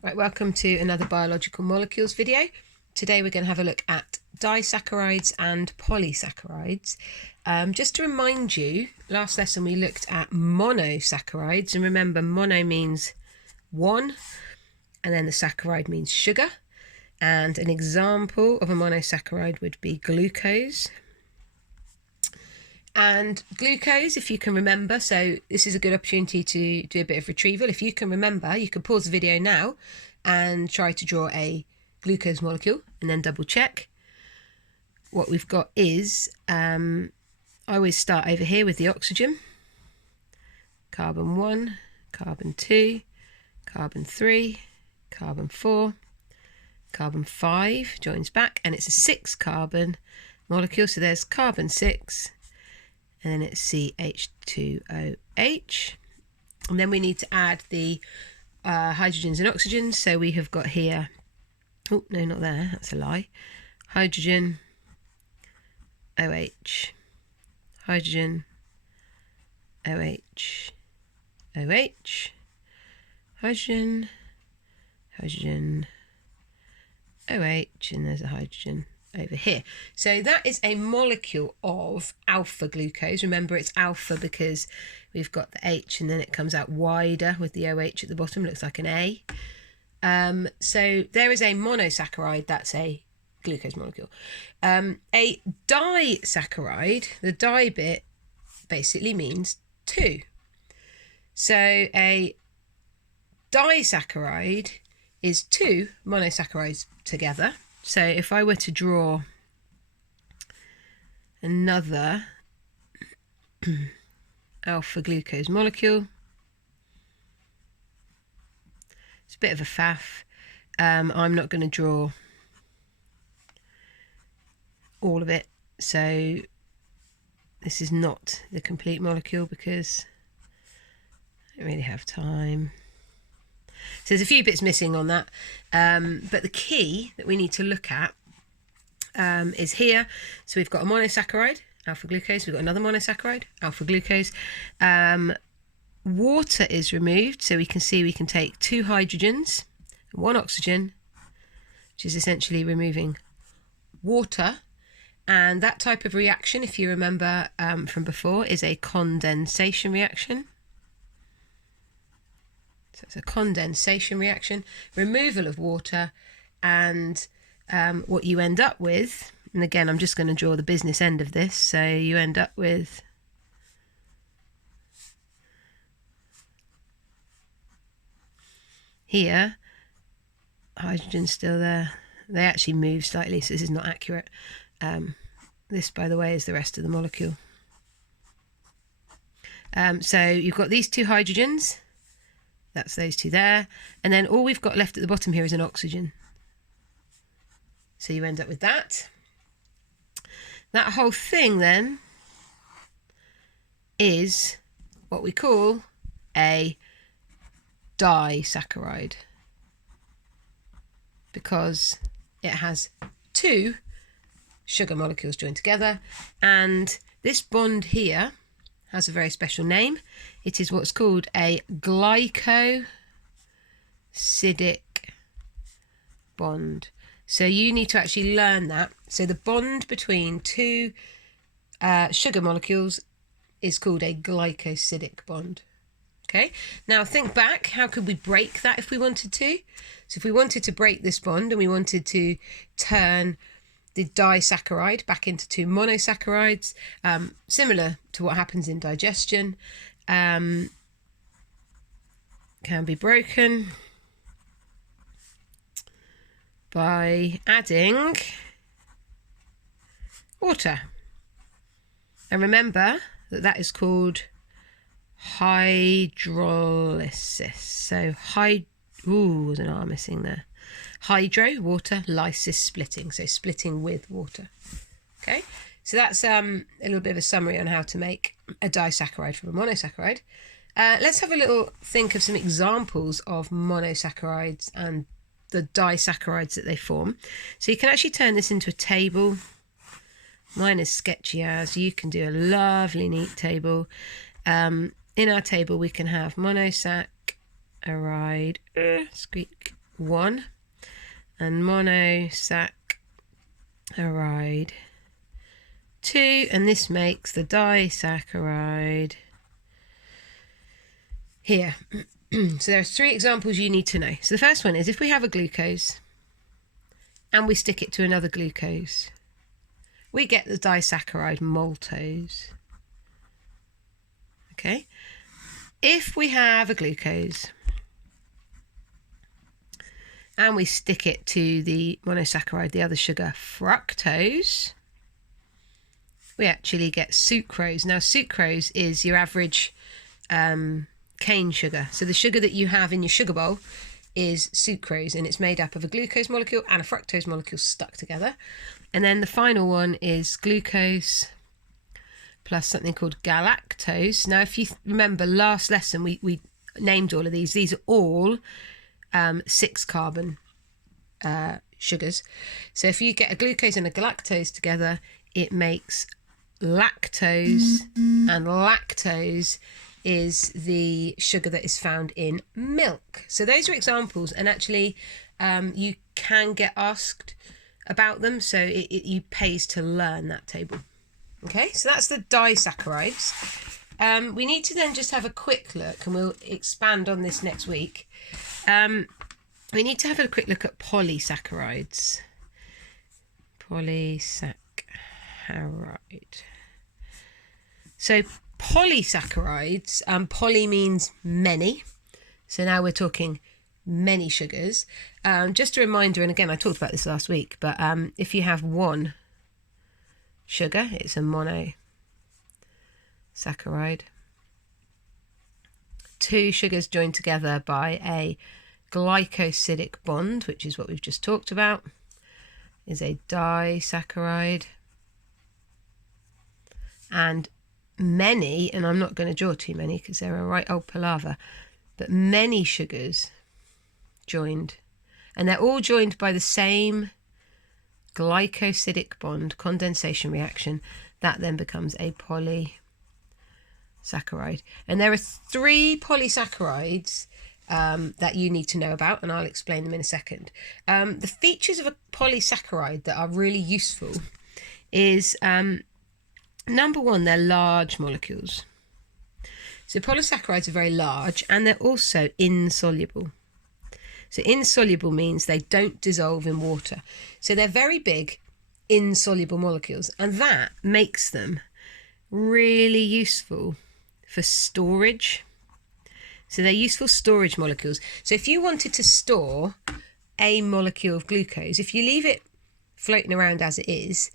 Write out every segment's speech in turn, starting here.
Right, welcome to another biological molecules video. Today we're going to have a look at disaccharides and polysaccharides. Just to remind you, last lesson we looked at monosaccharides, and remember mono means one, and then the saccharide means sugar. And an example of a monosaccharide would be glucose. And glucose, if you can remember, so this is a good opportunity to do a bit of retrieval. If you can remember, you can pause the video now and try to draw a glucose molecule and then double check. What we've got is, I always start over here with the oxygen. Carbon 1, carbon 2, carbon 3, carbon 4, carbon 5 joins back, and it's a 6 carbon molecule, so there's carbon 6. And then it's CH2OH. And then we need to add the hydrogens and oxygens. So we have got here, oh, no, not there, that's a lie. Hydrogen, OH, hydrogen, OH, OH, hydrogen, hydrogen, OH, and there's a hydrogen over here. So that is a molecule of alpha glucose. Remember, it's alpha because we've got the H and then it comes out wider with the OH at the bottom, looks like an A. So there is a monosaccharide, that's a glucose molecule. A disaccharide, the di bit basically means 2. So a disaccharide is 2 monosaccharides together. So if I were to draw another alpha glucose molecule, it's a bit of a faff. I'm not going to draw all of it, so this is not the complete molecule because I don't really have time. So there's a few bits missing on that, but the key that we need to look at is here. So we've got a monosaccharide, alpha glucose, we've got another monosaccharide, alpha glucose. Water is removed, so we can see we can take 2 hydrogens, 1 oxygen, which is essentially removing water. And that type of reaction, if you remember from before, is a condensation reaction. So it's a condensation reaction, removal of water, and what you end up with, and again I'm just going to draw the business end of this, so you end up with here, hydrogen's still there, they actually move slightly so this is not accurate. This, by the way, is the rest of the molecule. So you've got these 2 hydrogens, that's those 2 there, and then all we've got left at the bottom here is an oxygen. So you end up with that. That whole thing then is what we call a disaccharide because it has 2 sugar molecules joined together, and this bond here has a very special name. It is what's called a glycosidic bond. So you need to actually learn that. So the bond between 2 sugar molecules is called a glycosidic bond. Okay, now think back, how could we break that if we wanted to? So if we wanted to break this bond and we wanted to turn the disaccharide back into 2 monosaccharides, similar to what happens in digestion, can be broken by adding water. And remember that that is called hydrolysis. So there's an R missing there. Hydro, water, lysis, splitting. So splitting with water. Okay, so that's a little bit of a summary on how to make a disaccharide from a monosaccharide. Let's have a little think of some examples of monosaccharides and the disaccharides that they form. So you can actually turn this into a table. Mine is sketchy as, you can do a lovely neat table. In our table we can have monosaccharide, squeak, 1, and monosaccharide 2, and this makes the disaccharide here. So there are 3 examples you need to know. So the first one is if we have a glucose and we stick it to another glucose, we get the disaccharide maltose. Okay. If we have a glucose and we stick it to the monosaccharide, the other sugar, fructose, we actually get sucrose. Now, sucrose is your average cane sugar. So the sugar that you have in your sugar bowl is sucrose, and it's made up of a glucose molecule and a fructose molecule stuck together. And then the final one is glucose plus something called galactose. Now, if you remember last lesson, we named all of these. These are all 6-carbon sugars. So if you get a glucose and a galactose together, it makes lactose, and lactose is the sugar that is found in milk. So those are examples, and actually you can get asked about them, so you pays to learn that table. Okay, so that's the disaccharides. We need to then just have a quick look, and we'll expand on this next week. We need to have a quick look at polysaccharides. Polysaccharide. So polysaccharides, poly means many. So now we're talking many sugars. Just a reminder, and again, I talked about this last week, but if you have one sugar, it's a monosaccharide. 2 sugars joined together by a glycosidic bond, which is what we've just talked about, is a disaccharide. And many, and I'm not going to draw too many because they're a right old palaver, but many sugars joined, and they're all joined by the same glycosidic bond condensation reaction, that then becomes a polysaccharide. And there are 3 polysaccharides that you need to know about, and I'll explain them in a second. The features of a polysaccharide that are really useful is number 1, they're large molecules. So polysaccharides are very large, and they're also insoluble. So insoluble means they don't dissolve in water. So they're very big, insoluble molecules, and that makes them really useful for storage. So they're useful storage molecules. So if you wanted to store a molecule of glucose, if you leave it floating around as it is,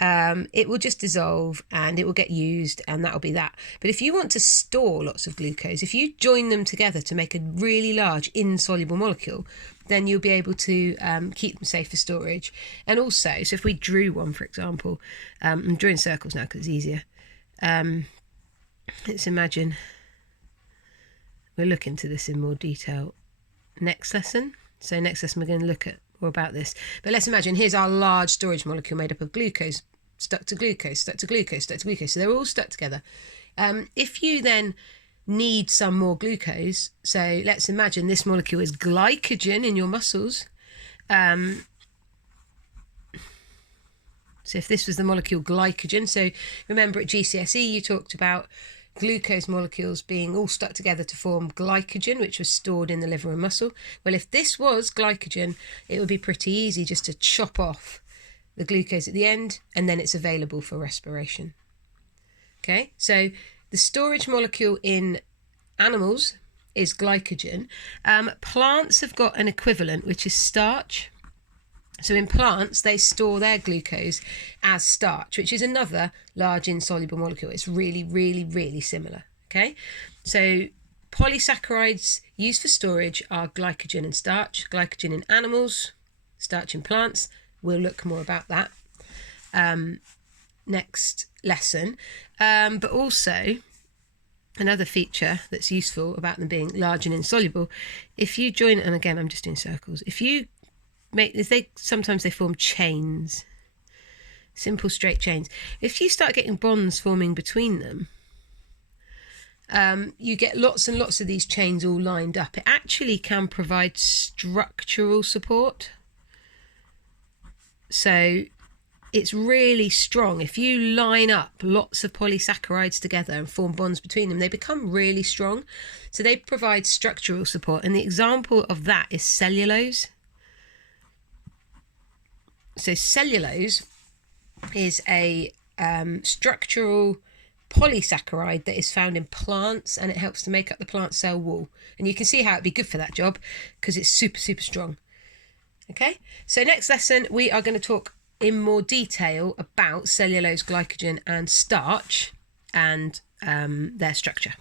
it will just dissolve and it will get used, and that'll be that. But if you want to store lots of glucose, if you join them together to make a really large insoluble molecule, then you'll be able to keep them safe for storage. And also, so if we drew one, for example, I'm drawing circles now because it's easier. Let's imagine, we'll look into this in more detail next lesson. So next lesson we're going to look at more about this. But let's imagine here's our large storage molecule made up of glucose, stuck to glucose, stuck to glucose, stuck to glucose. So they're all stuck together. If you then need some more glucose, so let's imagine this molecule is glycogen in your muscles. So if this was the molecule glycogen, so remember at GCSE you talked about glucose molecules being all stuck together to form glycogen, which was stored in the liver and muscle. Well, if this was glycogen, it would be pretty easy just to chop off the glucose at the end, and then it's available for respiration. Okay, so the storage molecule in animals is glycogen. Plants have got an equivalent, which is starch. So in plants, they store their glucose as starch, which is another large insoluble molecule. It's really, really, really similar. Okay, so polysaccharides used for storage are glycogen and starch. Glycogen in animals, starch in plants. We'll look more about that next lesson. But also, another feature that's useful about them being large and insoluble, if you join, and again, I'm just doing circles, if you sometimes they form chains, simple straight chains. If you start getting bonds forming between them, you get lots and lots of these chains all lined up. It actually can provide structural support. So it's really strong. If you line up lots of polysaccharides together and form bonds between them, they become really strong. So they provide structural support. And the example of that is cellulose. So cellulose is a structural polysaccharide that is found in plants, and it helps to make up the plant cell wall. And you can see how it'd be good for that job because it's super, super strong. Okay, so next lesson we are going to talk in more detail about cellulose, glycogen and starch and their structure.